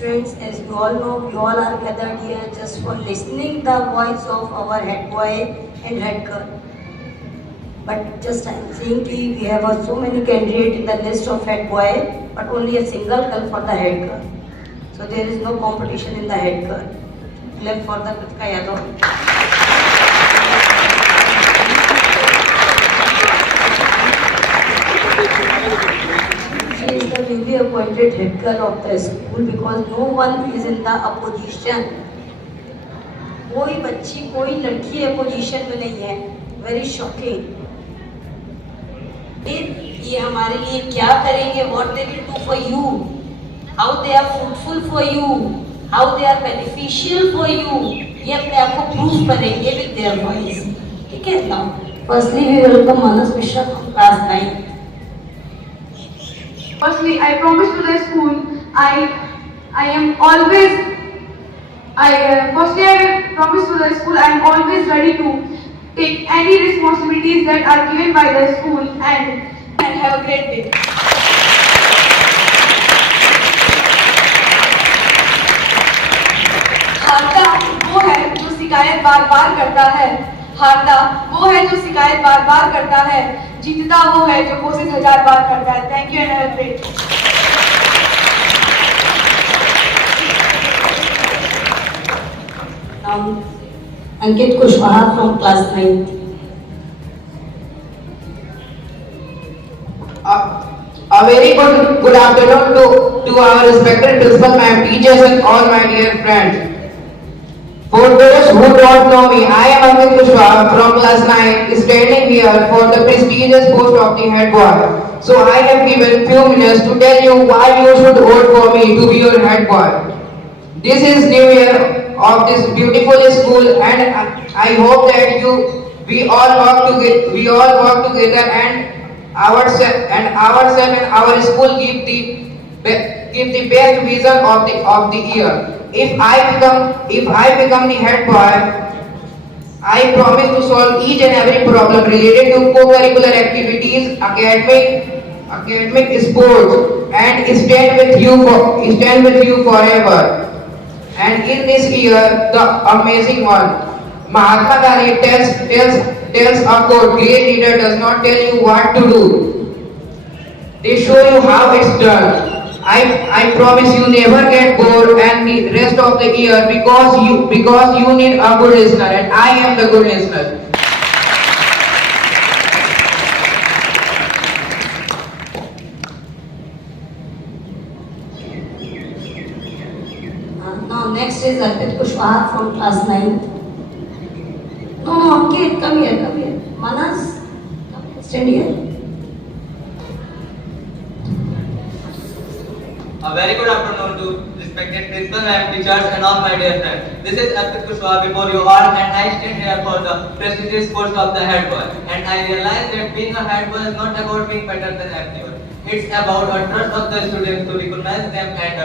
students, as you all know, we all are gathered here just for listening the voice of our head boy and head girl. But just I am saying to you, we have so many candidates in the list of head boy, but only a single girl for the head girl. So there is no competition in the head girl. Clap for the Kritika Yadav. She is the newly appointed head girl of the school because no one is in the opposition. कोई बच्ची कोई लड़की opposition में नहीं है. Very shocking. ये हमारे लिए क्या करेंगे? What they will do for you, how they are fruitful for you, how they are beneficial for you, ये अपने आप को प्रूव करेंगे विद देयर वॉइस. ठीक है. Now firstly we welcome Manas Mishra from class 9. Firstly, I promise to the school I promise to the school I am always ready to take any responsibilities that are given by the school and have a great day. हारता वो है जो शिकायत बार बार करता है. हारता वो है जो शिकायत बार बार करता है. जीतता वो है जो कोशिश 1000 बार करता है. Thank you and have a great day. Ankit Kushwaha from class 9. A very good afternoon to our respected principal, ma'am, teachers and all my dear friends. For those who don't know me, I am Ankit Kushwaha from class 9, standing here for the prestigious post of the head boy. So I have given few minutes to tell you why you should vote for me to be your head boy. This is new year of this beautiful school, and I hope that we all work together and ourselves and our school give the best vision of the year. If I become the head boy, I promise to solve each and every problem related to co-curricular activities, academic sports, and stand with you forever. And in this year, the amazing one, Mahatma Gandhi tells a quote, great leader does not tell you what to do. They show you how it's done. I promise you never get bored and the rest of the year because you need a good listener, and I am the good listener. Now next is Ankit Kushwaha from class 9. No, Ankit, come here. Manas, stand here. A very good afternoon to respected principal and teachers and all my dear friends. This is Ankit Kushwaha before you all, and I stand here for the prestigious post of the head boy. And I realize that being a head boy is not about being better than everyone. It's about a trust of the students to recognize them and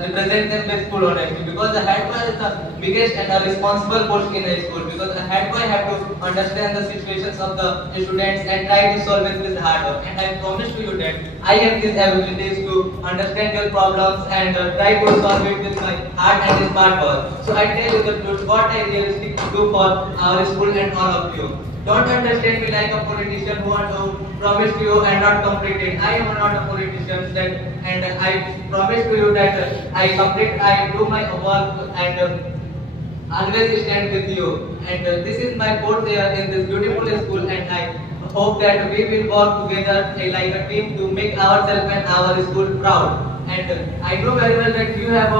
represent them with full honesty. Because the head boy is the biggest and a responsible post in a school. Because the head boy have to understand the situations of the students and try to solve it with hard work. And I promise to you that I have these abilities to understand your problems and try to solve it with my heart and smart work. So I tell you the truth, what I realistically do for our school and all of you. Don't understand me like a politician who want to promise to you and not complete it. I am not a politician, and I promise to you that I do my work and always stand with you. And this is my 4th year in this beautiful school, and I hope that we will work together like a team to make ourselves and our school proud. And I know very well that you have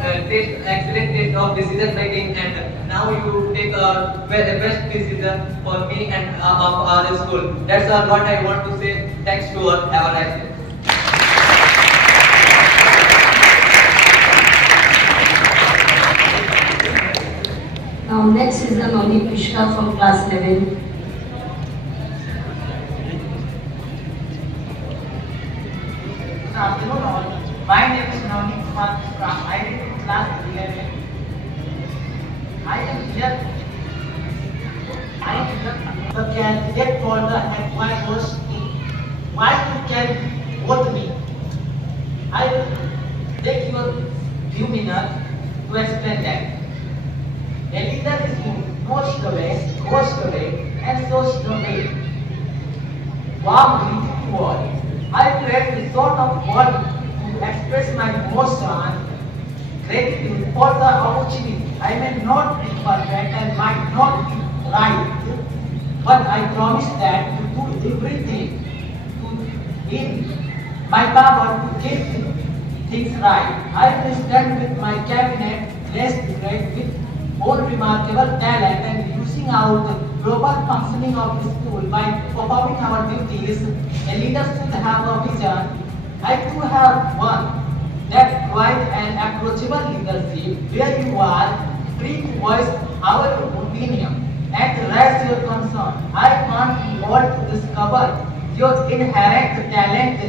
excellent taste of decision making, and now you take a best decision for me and of our school. That's all what I want to say. Thanks to all. Have a nice day. Now next is the Navneet Mishra from class 11. Good afternoon all. My name is Navneet Kumar Mishra. I read in class 11. I am here the candidate for the head boy post. Why you can vote me? I will take your student, co-student, and so-student. Warm greeting to all. I create a sort of word to express my emotion, gratitude for the opportunity. I may not be perfect and might not be right, but I promise that to do everything in my power to get things right. I will stand with my cabinet, blessed with all remarkable talent and using out the global functioning of the school by performing our duties. A leader should have a vision. I too have one. That quite an approachable leadership where you are free to voice our opinion and raise your concern. I want you all to discover your inherent talent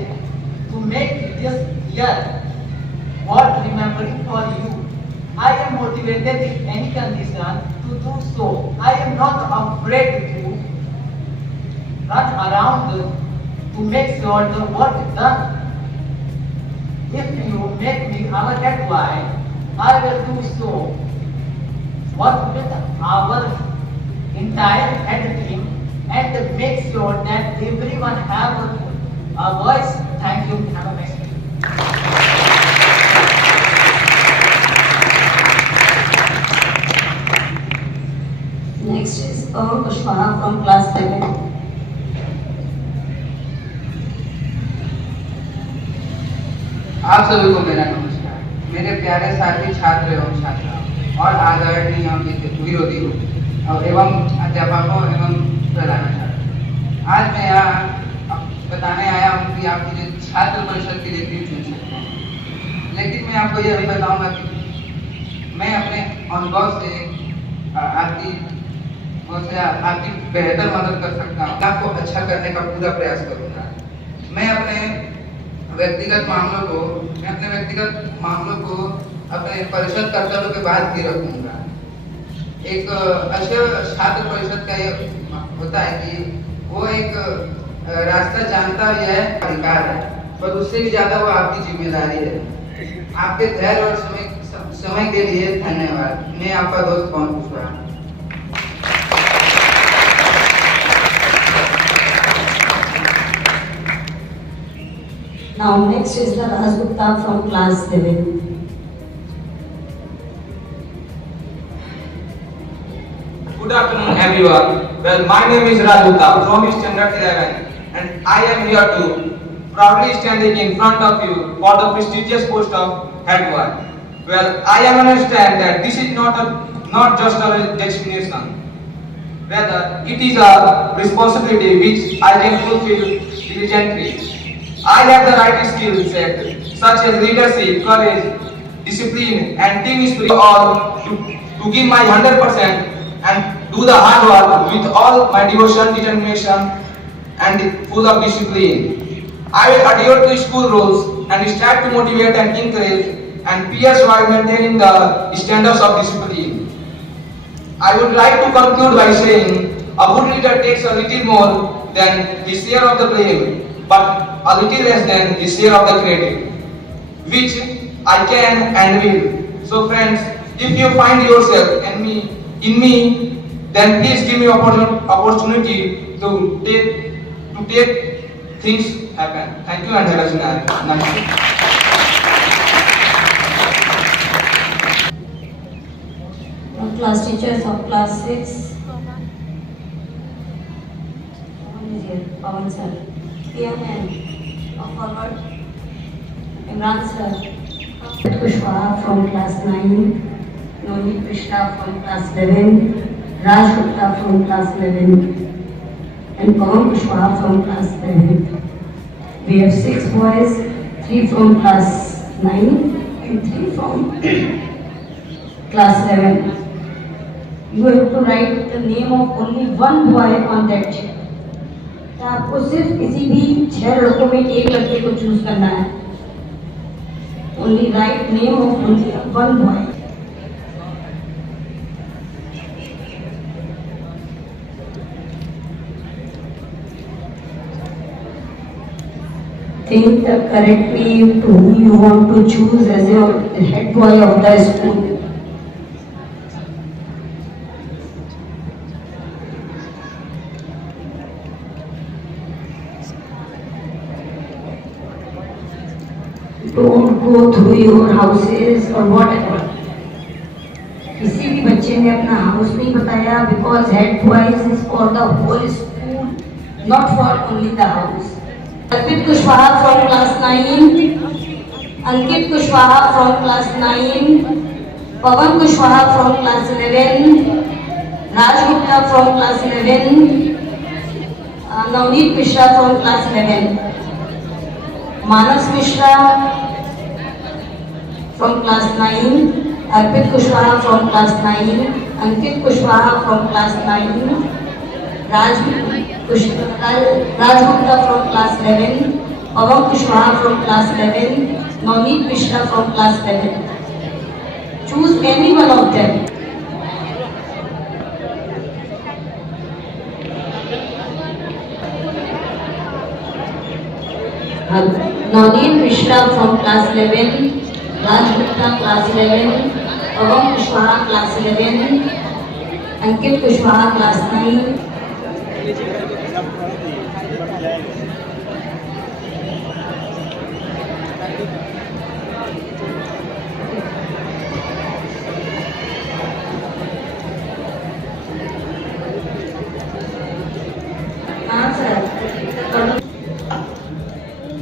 to make this year worth remembering for you. I am motivated in any condition to do so. I am not afraid to run around to make sure the work is done. If you make me our advice, I will do so. Work with our entire head team and make sure that everyone have a voice. Thank you. Have a nice day. Next is Pawan Kushwaha from class 7. आप सभी को मेरा नमस्कार। मेरे प्यारे साथी छात्र एवं छात्राओं और आदरणीय विरोधी एवं अध्यापकों एवं प्रधानाचार्य, आज मैं यहाँ बताने आया हूँ कि आपकी जो छात्र परिषद के लिए क्यों चुन सकते हैं। लेकिन मैं आपको यह भी बताऊंगा कि मैं अपने अनुभव से आपकी बेहतर मदद कर सकता हूँ। आपको अच्छा करने का पूरा प्रयास करूंगा। मैं अपने व्यक्तिगत मामलों को अपने परिषद कर्तव्य के बाद ही रखूंगा। एक अच्छे छात्र परिषद का ये होता है कि वो एक रास्ता जानता है, यह अधिकार है, पर उससे भी ज्यादा वो आपकी जिम्मेदारी है। आपके धैर्य और समय के लिए धन्यवाद। मैं आपका दोस्त पवन Kushwaha. Now next is the Raj Gupta from class 7. Good afternoon everyone. Well, my name is Raj Gupta from Standard 11 and I am here to proudly standing in front of you for the prestigious post of head boy. Well, I understand that this is not just a destination. Rather, it is a responsibility which I can fulfill diligently. I have the right skill set such as leadership, courage, discipline and team spirit all to give my 100% and do the hard work with all my devotion, determination and full of discipline. I will adhere to school rules and strive to motivate and encourage and peers while maintaining the standards of discipline. I would like to conclude by saying a good leader takes a little more than his share of the blame, but a little less than his share of the credit, which I can and will. So friends, if you find yourself in me, then please give me opportunity to take things happen. Thank you and have a nice day. Class teachers of class 6. Pawan sir. PMN. Forward. Imran sir. Kushwaha from class 9. Noni Krishna from class 11. Raj Gupta from class 11. And Pawan Kushwaha from class 7. We have 6 boys, 3 from class 9 and 3 from class 11. You have to write the name of only one boy on that chair. तो आपको सिर्फ किसी भी 6 लड़कों में एक लड़के को चूज करना है. Only write name of only one boy. Think correctly to whom you want to choose as your head boy of the school. don't go through your houses or whatever. किसी भी बच्चे ने अपना हाउस नहीं बताया, because head boys is for the whole school, not for only the house. Arpit Kushwaha from class 9, Ankit Kushwaha from class 9, Pawan Kushwaha from class 11, Raj Gupta from class 11, Navneet Mishra from class 11, Manas Mishra from class 9, Arpit Kushwaha from class 9, Ankit Kushwaha from class 9, Raj Gupta from class 11, Pawan Kushwaha from class 11, Navneet Mishra from class 11. Choose any one of them. Navneet Mishra from class 11, Raj Gupta class 11, Pawan Kushwaha class 11, Ankit Kushwaha class 9.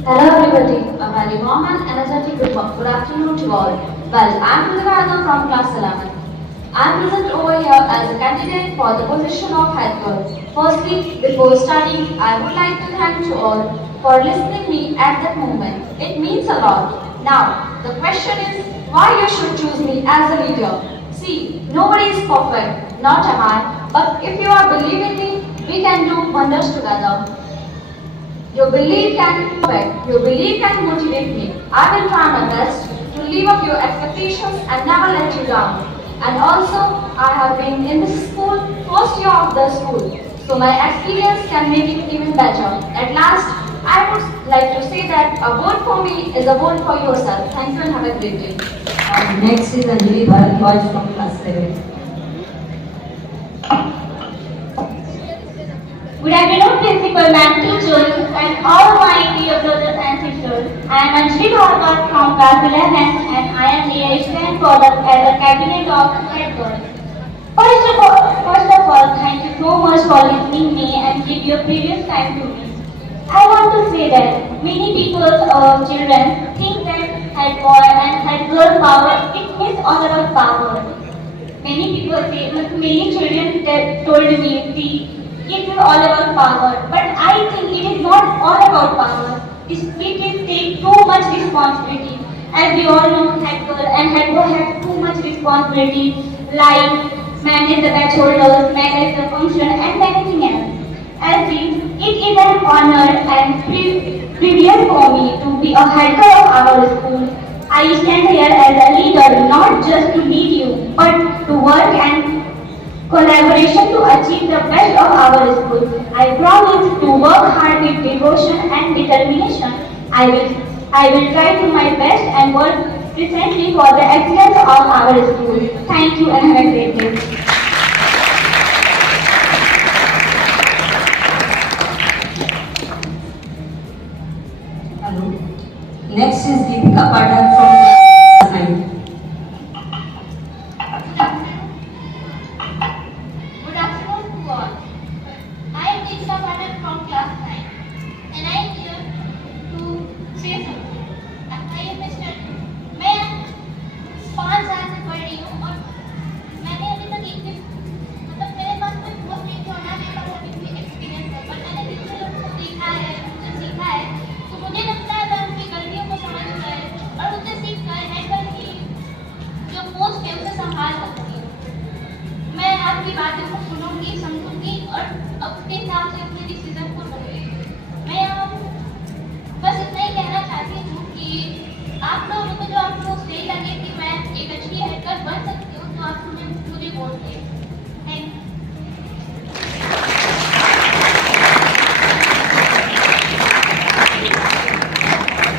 Hello everybody, a very warm and energetic good afternoon to all. Well, I'm Pulivardhan from class 11. I'm present over here as a candidate for the position of head girl. Firstly, before starting, I would like to thank you all for listening me at that moment. It means a lot. Now, the question is, why you should choose me as a leader? See, nobody is perfect, not am I, but if you are believing me, we can do wonders together. Your belief can motivate me. I will try my best to live up your expectations and never let you down. And also, I have been in this school first year of the school, so my experience can make it even better. At last, I would like to say that a vote for me is a vote for yourself. Thank you and have a great day. Next is Anjali Bharadwaj from class 7. Good afternoon, Principal Ma'am, teachers, and all my dear brothers and sisters. I am Anjali Bharadwaj from class 11 and I am here stand for the cabinet of head girl. First of all, thank you so much for listening me and give your previous time to me. I want to say that many people or children think that head boy and head girl power, it means all about power. Many people say, many children that told me, see, it is all about power, but I think it is not all about power. It is take too much responsibility. As we all know, head girl and head boy have too much responsibility, like manage the batch holders, manage the function, and anything else. As it is an honor and privilege for me to be a head girl of our school. I stand here as a leader, not just to lead you, but to work and collaboration to achieve the best of our school. I promise to work hard with devotion and determination. I will try to my best and work presently for the excellence of our school. Thank you and have a great day. Hello. Next is Deepika Pathak from class 9.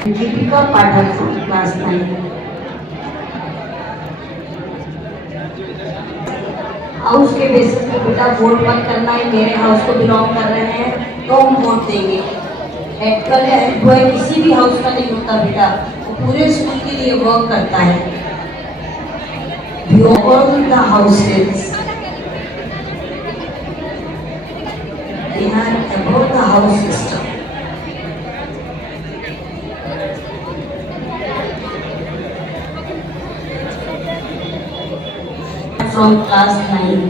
Deepika Pathak from class 9. House के basis पे बेटा vote मत करना है, मेरे house को belong कर रहे हैं तो हम वोट देंगे। हेड गर्ल या हेड बॉय किसी भी हाउस का नहीं होता बेटा, वो पूरे स्कूल के लिए वर्क करता है। All the houses, they are above the house system. From class 9.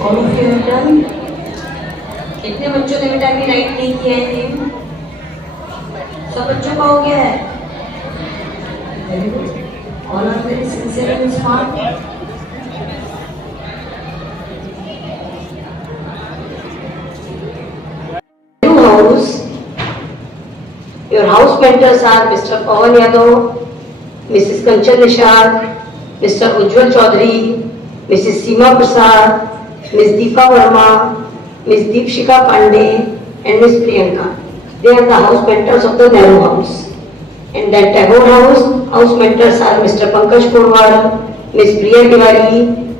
All of you have done? कितने बच्चों ने बेटा अभी राइट नहीं किया है नेम? सब बच्चों का हो गया है? Very good. All are very sincere and smart. House. Your house mentors are Mr. Pawan Yadav, Mrs. Kanchan Nishad, Mr. Ujjwal Chaudhary, Mrs. Seema Prasad, Ms. Deepa Verma, Ms. Deepshika Pandey, and Ms. Priyanka. They are the house mentors of the Nehru House. And at Tagore House, house mentors are Mr. Pankaj Porwal, Ms. Priya Tiwari,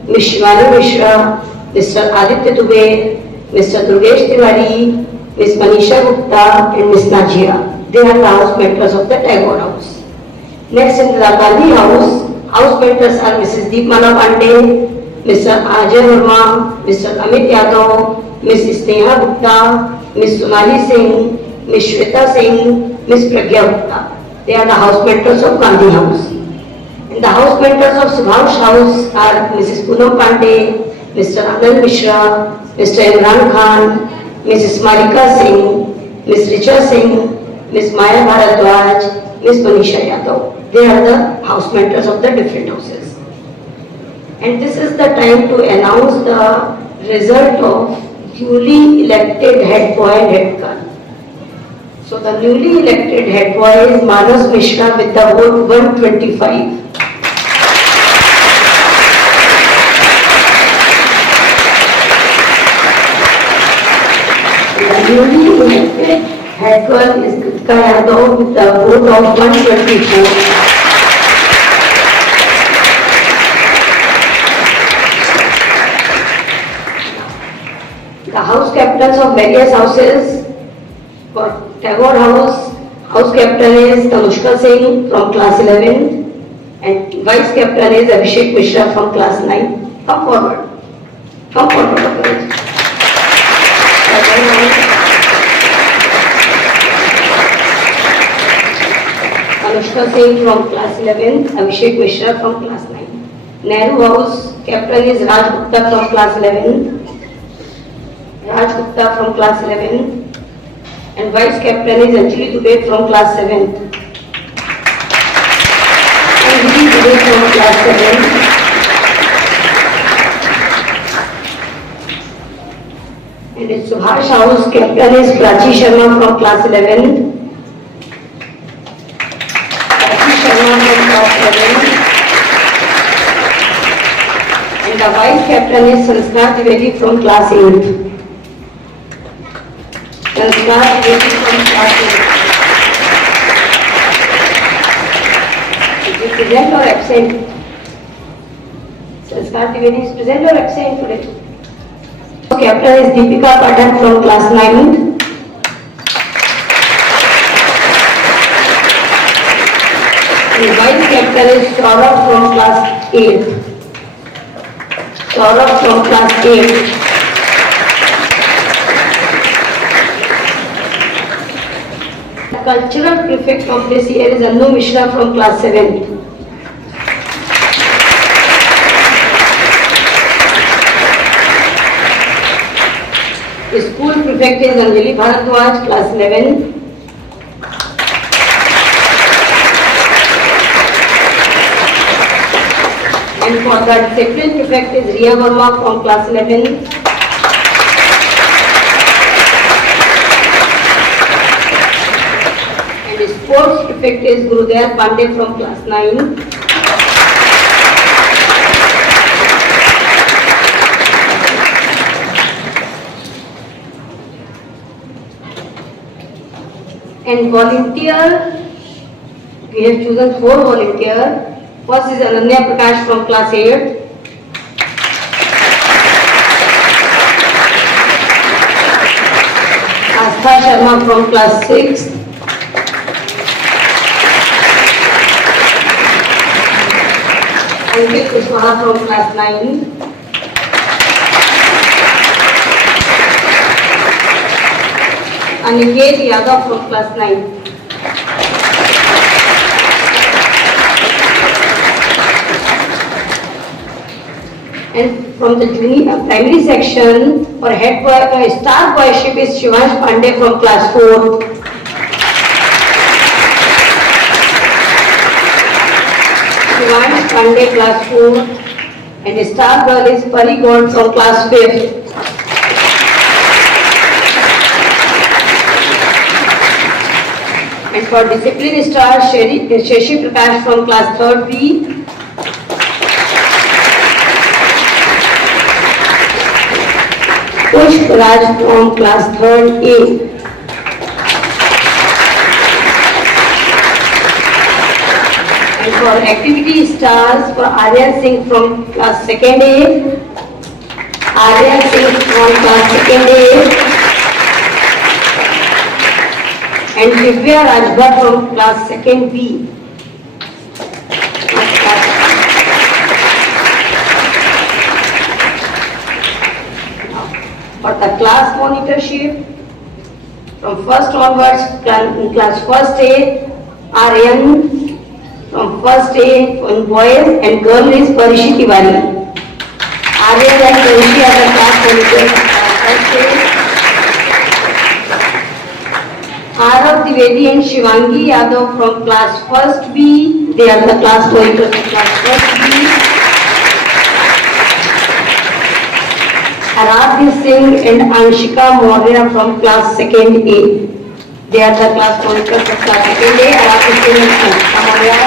Ms. Shivani Mishra, Mr. Aditya Dubey, Mr. Durgesh Tiwari, Ms. Manisha Gupta and Ms. Najia. They are the house mentors of the Tagore House. Next in the Gandhi House, house mentors are Mrs. Deepmala Pandey, Mr. Ajay Verma, Mr. Amit Yadav, Ms. Sneha Gupta, Ms. Sonali Singh, Ms. Shweta Singh, Ms. Pragya Gupta. They are the house mentors of Gandhi House. And the house mentors of Subhash House are Mrs. Poonam Pandey, Mr. Anand Mishra, Mr. Imran Khan, Mrs. Marika Singh, Ms. Richa Singh, Ms. Maya Bharadwaj, Ms. Manisha Yadav. They are the house mentors of the different houses. And this is the time to announce the result of newly elected head boy and head girl. So the newly elected head boy is Manas Mishra with the vote 125. The newly elected head girl is Kritika Yadav with the vote of 124. The house captains of various houses. For Tagore House, house captain is Tanushka Singh from class 11 and vice captain is Abhishek Mishra from class 9. Come forward. Come forward. Tanushka Singh from class 11, Abhishek Mishra from class 9. Nehru House captain is Raj Gupta from class 11. Raj Gupta from class 11 and vice captain is Anjali Dubey from class 7th. Anjali Dubey from class 7th. And in Subhash House captain is Prachi Sharma from class 11th. Prachi Sharma from class 11th. And the vice captain is Sanskar Trivedi from class 8th. Sanskar Trivedi from class 8th. Is he present or absent? Sanskar Trivedi is present or absent today? Captain is Deepika Pathak from class 9th. And vice captain is Saurabh from class 8th. Saurabh from class 8th. The cultural prefect of this year is Anu Mishra from class 7th. The school prefect is Anjali Bharadwaj, class 11. And for the discipline prefect is Riya Verma from class 11. And the sports prefect is Gurudaya Pandey from class 9. And volunteer, we have chosen 4 volunteers. First is Ananya Prakash from class 8. Astha Sharma from class 6. Ankit Kushwaha from class 9. Aniket Yadav from class 9. And from the junior primary section, for head boy, star boyship is Shivansh Pandey from class 4. Shivansh Pandey class 4, and star girl is Pari Gond from class 5. And for discipline star, Shashi Prakash from class 3rd B. Pushp Raj from class 3rd A. And for activity stars, for Arya Singh from class 2nd A. Arya Singh from class 2nd A. And Divya Rajbhat from class 2nd B. For the class monitorship, from first onwards, class 1st A, Aryan from 1st A on boys, and girl is Parishi Tiwari. Aryan and Parishi are the class monitors of class 1st A. Arav Divedi and Shivangi Yadav from class 1st B, they are the class monitors of class 1st B. Aradhya Singh and Anshika Maurya from class 2nd A. They are the class monitors of class 2nd A. Aradhya Singh and Anshika Maurya.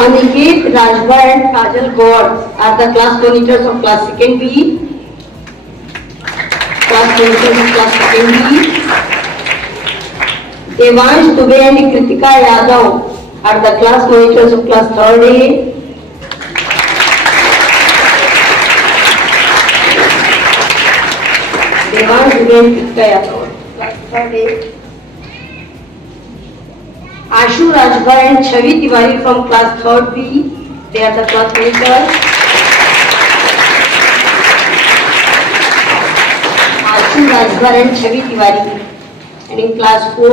Aniket Rajba and Kajal Gaur are the class monitors of class 2nd B. Class monitors of class 2nd B. Devansh Dubey and Kritika Yadav are the class monitors of class 3rd A. Devansh Dubey and Kritika Yadav, class 3rd A. Ashu Rajbhar and Chavi Tiwari from class 3rd B, they are the class monitors. Ashu Rajbhar and Chavi Tiwari. And in class 4,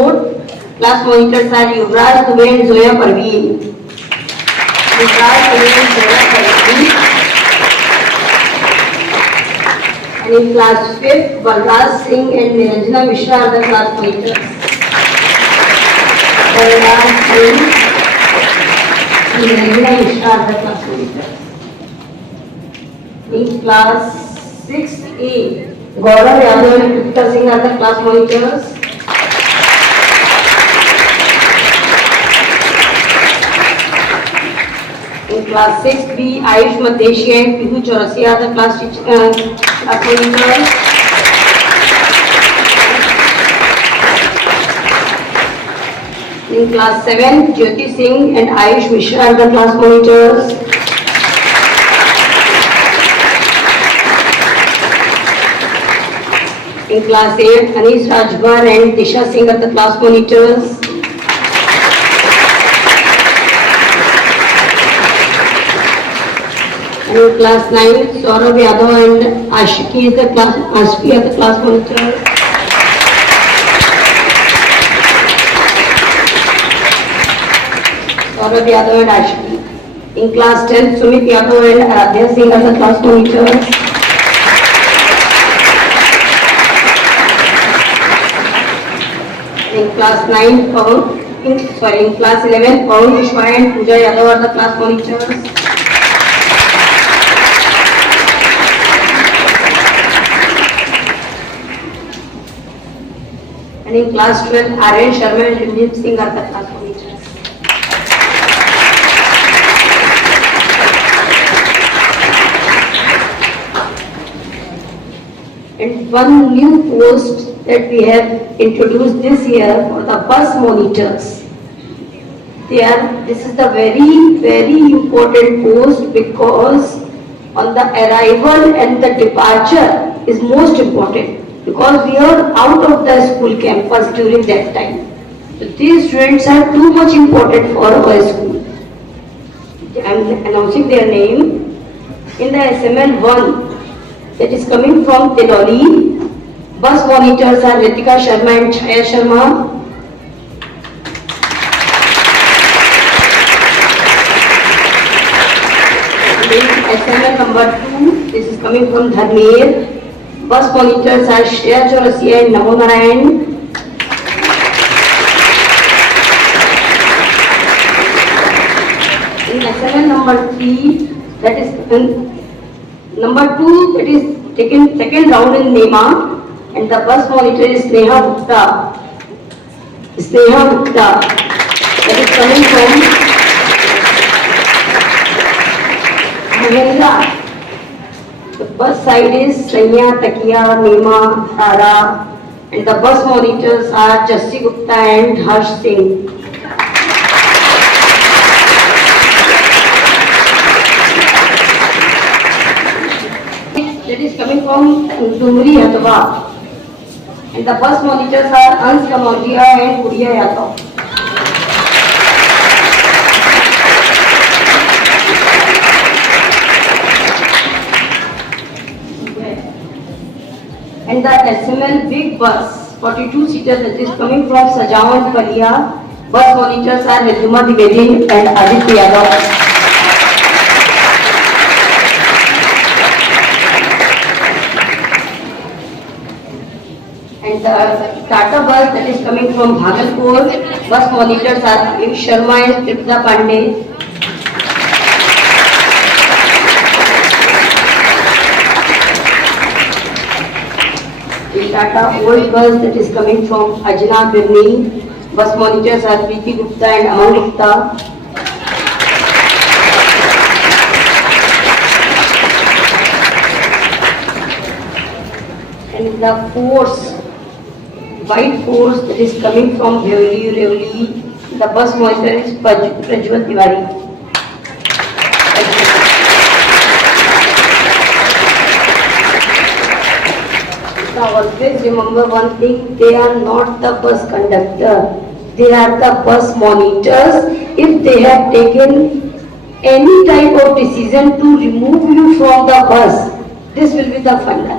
class monitors are Yuvraj Dubey and Zoya Parveen. Yuvraj Dubey and Zoya Parveen. And in class 5th, Balraj Singh and Niranjana Mishra are the class monitors. Balraj Singh and Niranjana Mishra are the class monitors. In class 6A, Gaurav Yadav and Kritika Singh are the class monitors. In class 6B, Ayush Madheshi and Pihu Chaurasia are the class monitors. In class 7, Jyoti Singh and Ayush Mishra are the class monitors. In class 8, Anish Rajbar and Disha Singh are the class monitors. And in class 9, Saurabh Yadav and Ashiki are the class monitors. Saurabh Yadav and Ashiki. In class 10, Sumit Yadav and Aradhya Singh are the class monitors. In class 9, in class 11, Pawan Vishwa and Pooja Yadav are the class monitors. And in class 12, Aryan Sharma and Rimjit Singh are the class monitors. And one new post that we have introduced this year for the bus monitors. This is the very important post because on the arrival and the departure is most important. because we are out of the school campus during that time. So these students are too much important for our school. I am announcing their name. In the SML 1, that is coming from Tiloli, bus monitors are Ritika Sharma and Chaya Sharma. In SML number 2, this is coming from Dharmer. Bus monitors are Shreya Chaurasia and Namo Narayan. In SML number 3, that is number 2, that is taken second round in NEMA, and the bus monitor is Sneha Gupta. Sneha Gupta, that is coming from Mahendra. The bus side is Sanya, Takia, Nema, Tara, and the bus monitors are Jassi Gupta and Harsh Singh. That is coming from Dumri Hatwa, and the bus monitors are Ans Kamodia and Puriya Yadav. And the SML big bus, 42 seaters, that is coming from Sajao and Palia. Bus monitors are Ridhima Dwivedi and Aditya Yadav. And the Tata bus, that is coming from Bhagalpur. Bus monitors are Ayush Sharma and Tripta Pandey. The Tata old bus, that is coming from Ajna Birni. Bus monitors are Preeti Gupta and Aman Gupta. And the force, white force, that is coming from Revli. The bus monitor is Prajwal Tiwari. Now always remember one thing, they are not the bus conductor, they are the bus monitors. If they have taken any type of decision to remove you from the bus, this will be the funda.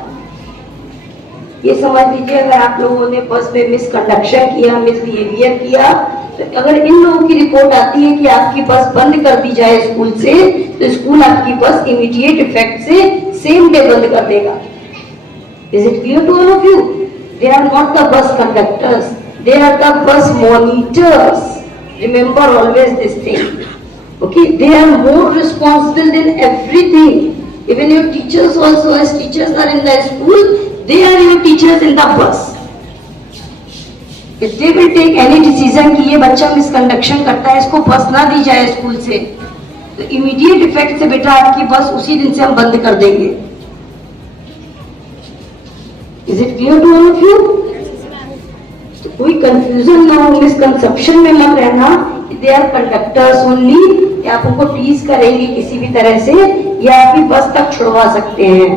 ये समझ लीजिए, अगर आप लोगों ने बस में मिसकंडक्शन किया, मिसबिहेवियर किया, तो अगर इन लोगों की रिपोर्ट आती है कि आपकी बस बंद कर दी जाए स्कूल से, तो स्कूल आपकी बस इमीडिएट इफेक्ट से सेम डे बंद कर देगा. Is it clear to all of you? They are not the bus conductors, they are the bus monitors. Remember always this thing. Okay, they are more responsible than everything. Even your teachers also, as teachers are in the school, they are your teachers in the bus. If they will take any decision कि ये बच्चा मिसकंडक्शन करता है, इसको बस ना दी जाए school से, तो इमीडिएट इफेक्ट से बेटा आपकी बस उसी दिन से हम बंद कर देंगे. Is it clear to all of you? तो कोई कंफ्यूजन ना हो, मिसकंसेप्शन में मत रहना कि दे आर कंडक्टर्स ओनली, या आप उनको टीज करेंगे किसी भी तरह से, या आपकी बस तक छुड़वा सकते हैं.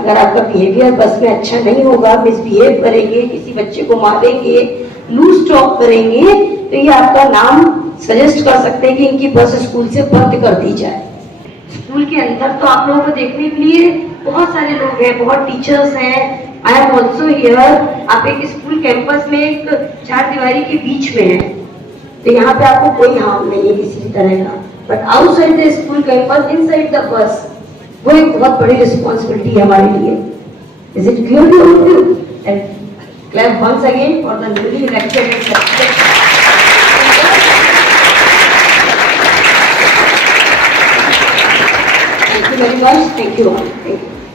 अगर आपका बिहेवियर बस में अच्छा नहीं होगा, मिसबिहेव करेंगे, किसी बच्चे को मारेंगे, लूज टॉक करेंगे, तो ये आपका नाम सजेस्ट कर सकते हैं कि इनकी बस स्कूल से बंद कर दी जाए. स्कूल के अंदर तो आप लोगों को देखने के लिए बहुत सारे लोग हैं, बहुत टीचर्स हैं. I am also here. आप एक स्कूल कैंपस में एक चार दीवारी के बीच में हैं, तो यहाँ पे आपको कोई हार्म नहीं है किसी भी तरह का. But outside the school campus, inside the bus, वो एक बहुत बड़ी रिस्पॉन्सिबिलिटी है हमारे लिए. Is it clear to all you? And clap once again for the newly elected. Thank you very much. Thank you all. Thank you.